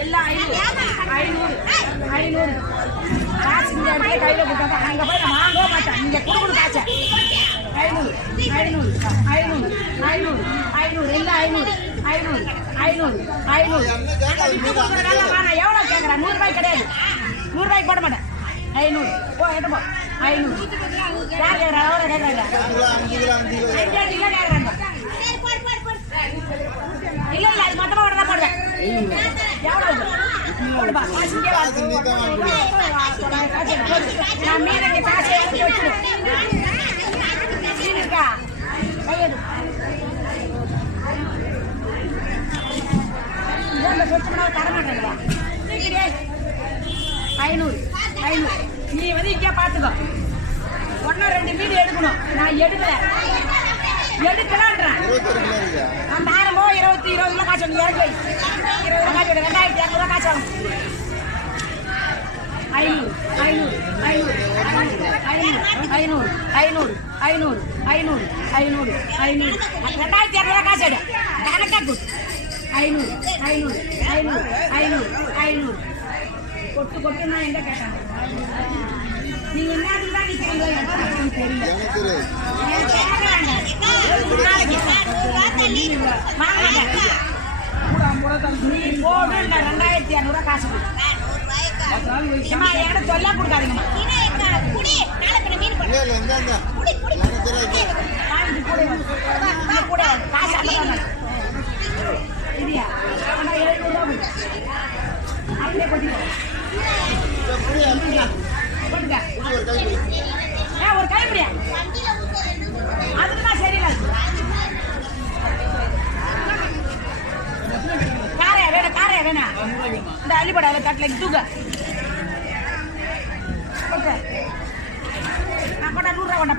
எல்லாம் 500 காசு இந்த இடத்துல கையில கொடுத்தா அங்க போய் நான் வாங்கவே மாட்டேன். நீங்க கொடுக்கணும் காசை. 500 எல்லாம் 500 விட்டு கொடுக்குறதால நான் எவ்வளோ கேட்குறேன்? 100 ரூபாய் கிடையாது. 100 ரூபாய்க்கு போட மாட்டேன். 500 போ எட்டு போ 500 யார் கேட்குறா? எவ்வளோ கேட்குறாங்க? 5 கேட்குறாங்க. இல்ல அது மொத்தமா கூட தான் போடுவேன். எவ்வளவு போடுப்பா நான் மீனங்க காசை எடுத்து வச்சிரு. மீன் இருக்கா? கையெடு சொச்சம்னா தர மாட்டேங்களா? 500 நீ வந்து இங்கே பார்த்துக்கோ. 1-2 மீன் எடுக்கணும். நான் எடுக்கலான்றேன். அந்த 1000 20 காசு வந்து இறங்கி 20 காசு 2200 காசு ஆகும். 500 2200 காசு எடு. கணக்கா கொடு. 500 கொட்டு நான் எங்க கேட்டாங்க? நீங்க என்ன தான் நிக்கிறீங்களோ எனக்கு தெரியல. நீ போடு 2200 காசு என்கிட்ட சொல்ல கொடுக்காதீங்கம்மா. காசு இல்லையா? 700 அப்படியே ஒரு கைப்பிடியா அதுக்குதான் சரியில்லை. காரையா வேணா இந்த அள்ளிப்பட தட்டில் தூக்க நான் கொண்டா 100 ரூபா கொண்டா.